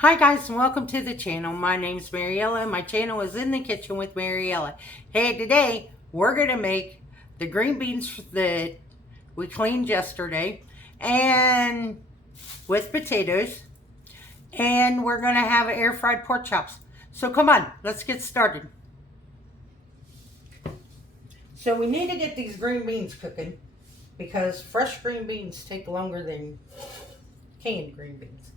Hi guys and welcome to the channel. My name's Mariella and my channel is In the Kitchen with Mariella. Hey, today we're going to make the green beans that we cleaned yesterday and with potatoes, and we're going to have air fried pork chops. So come on, let's get started. So we need to get these green beans cooking because fresh green beans take longer than canned green beans.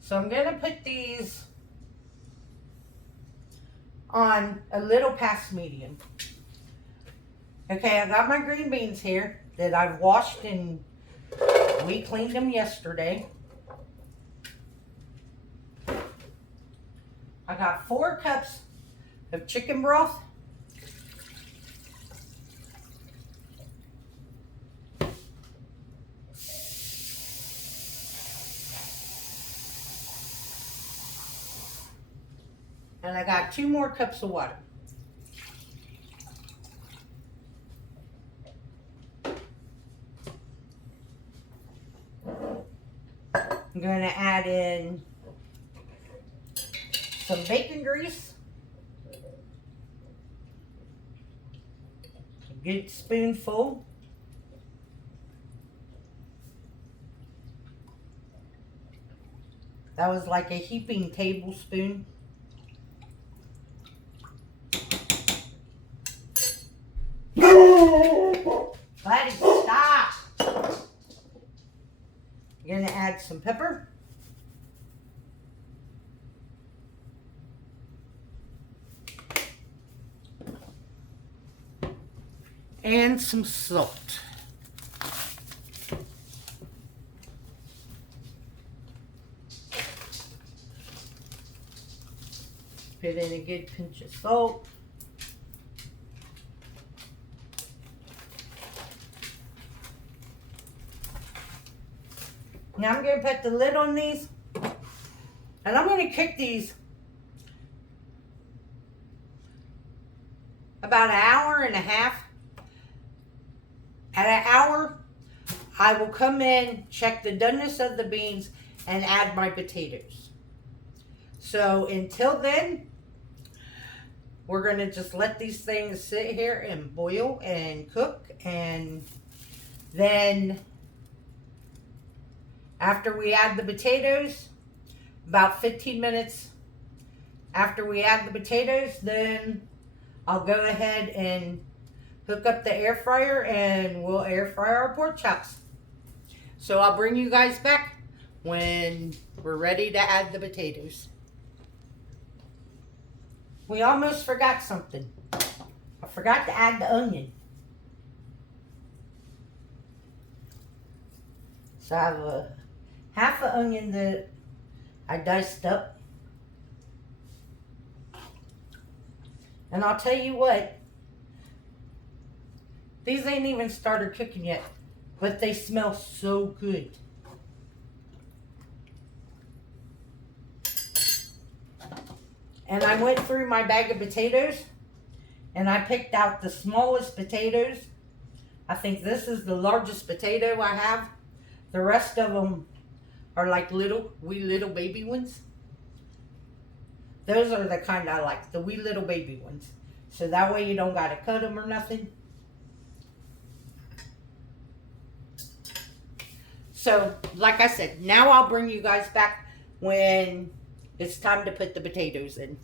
So I'm going to put these on a little past medium. Okay, I got my green beans here that I've washed and we cleaned them yesterday. I got 4 cups of chicken broth. And I got 2 more cups of water. I'm going to add in some bacon grease, a good spoonful. That was like a heaping tablespoon. Buddy, stop! I'm going to add some pepper. And some salt. Put in a good pinch of salt. Now I'm going to put the lid on these, and I'm going to cook these about an hour and a half. At an hour, I will come in, check the doneness of the beans, and add my potatoes. So until then, we're going to just let these things sit here and boil and cook. And then after we add the potatoes, about 15 minutes after we add the potatoes, then I'll go ahead and hook up the air fryer and we'll air fry our pork chops. So I'll bring you guys back when we're ready to add the potatoes. We almost forgot something. I forgot to add the onion. So I have a half an onion that I diced up. And I'll tell you what, these ain't even started cooking yet, but they smell so good. And I went through my bag of potatoes and I picked out the smallest potatoes. I think this is the largest potato I have. The rest of them are like wee little baby ones. Those are the kind I like, the wee little baby ones. So that way you don't gotta cut them or nothing. So, like I said, now I'll bring you guys back when it's time to put the potatoes in.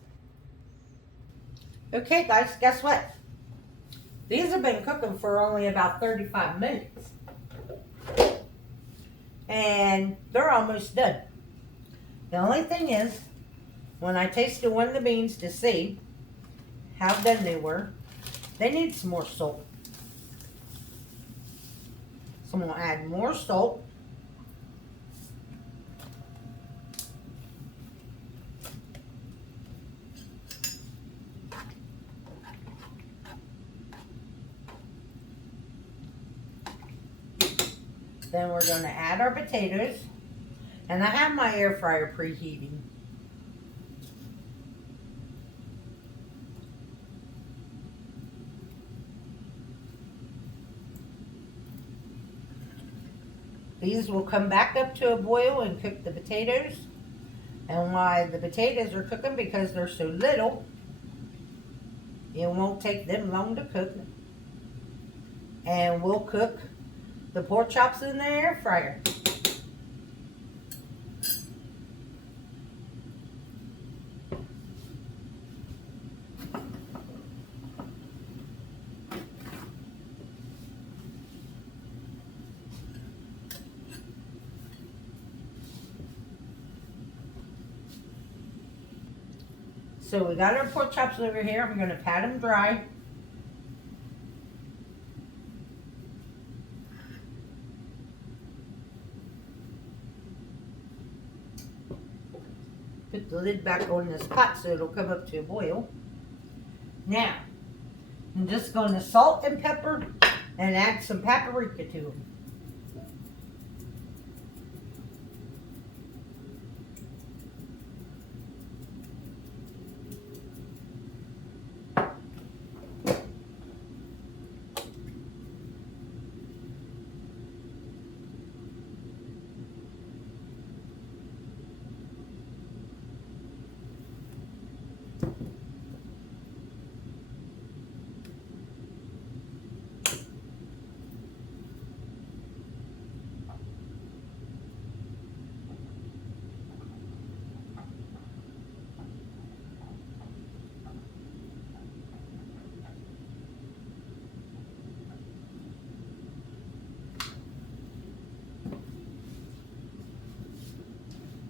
Okay guys, guess what? These have been cooking for only about 35 minutes. And they're almost done. The only thing is, when I tasted one of the beans to see how done they were, they need some more salt. So I'm going to add more salt. Then we're going to add our potatoes. And I have my air fryer preheating. These will come back up to a boil and cook the potatoes. And while the potatoes are cooking, because they're so little, it won't take them long to cook. And we'll cook the pork chops in the air fryer. So we got our pork chops over here. I'm going to pat them dry. Put the lid back on this pot so it'll come up to a boil. Now, I'm just going to salt and pepper and add some paprika to them.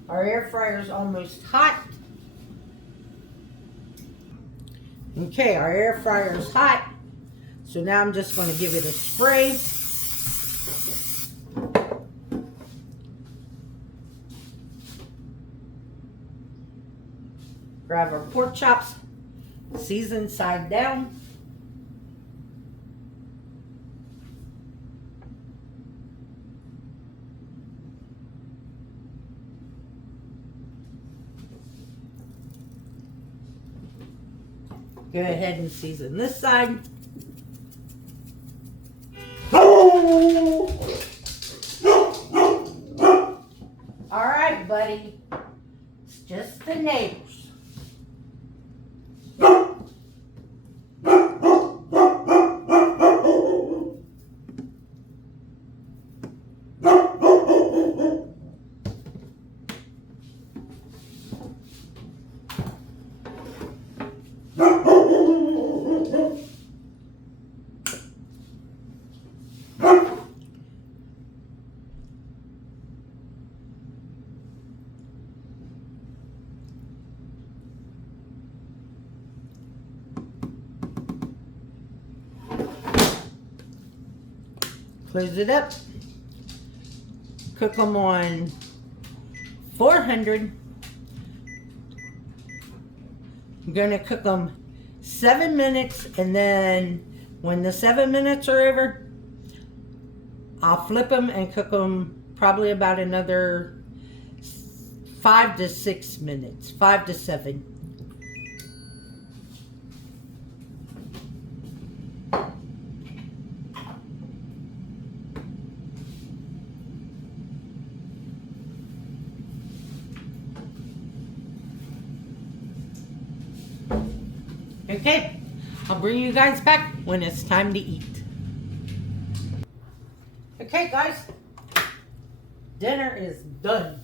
Our air fryer is almost hot. Okay, our air fryer is hot. So now I'm just going to give it a spray. Grab our pork chops, season side down. Go ahead and season this side. All right, buddy. It's just the neighbors. Close it up. Cook them on 400. I'm going to cook them 7 minutes, and then when the 7 minutes are over, I'll flip them and cook them probably about another 5 to 6 minutes, 5 to 7. Okay, I'll bring you guys back when it's time to eat. Okay, guys, dinner is done.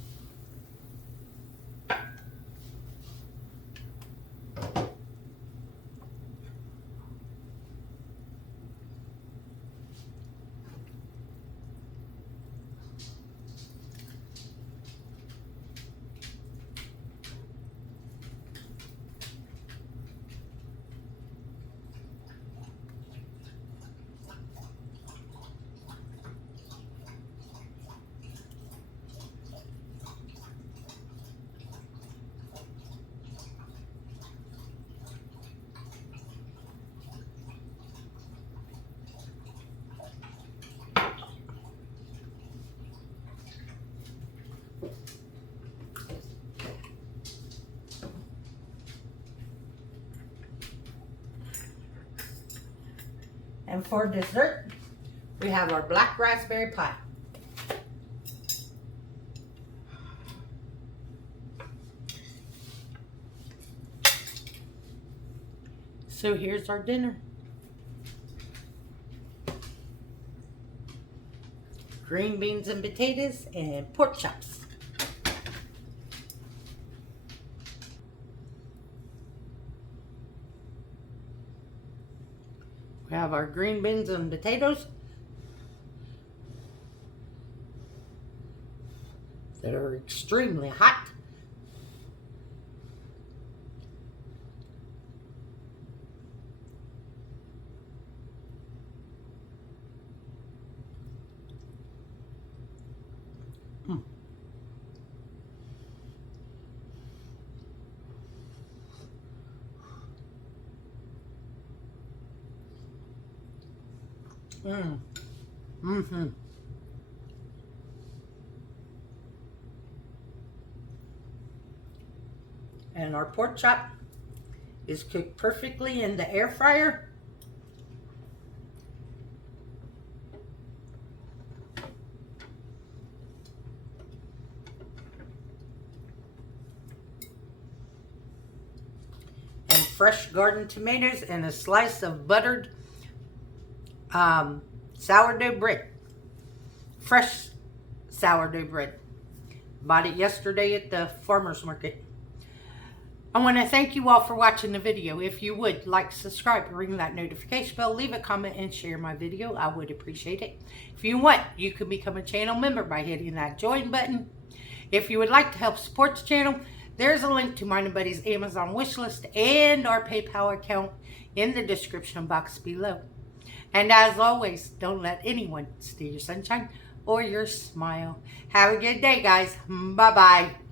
And for dessert, we have our black raspberry pie. So here's our dinner. Green beans and potatoes and pork chops. We have our green beans and potatoes that are extremely hot. Mm-hmm. And our pork chop is cooked perfectly in the air fryer. And fresh garden tomatoes and a slice of buttered sourdough bread. Fresh sourdough bread. Bought it yesterday at the farmer's market. I want to thank you all for watching the video. If you would like, subscribe, ring that notification bell, leave a comment, and share my video. I would appreciate it. If you want, you can become a channel member by hitting that join button. If you would like to help support the channel, there's a link to mine and Buddy's Amazon wishlist and our PayPal account in the description box below. And as always, don't let anyone steal your sunshine or your smile. Have a good day, guys. Bye-bye.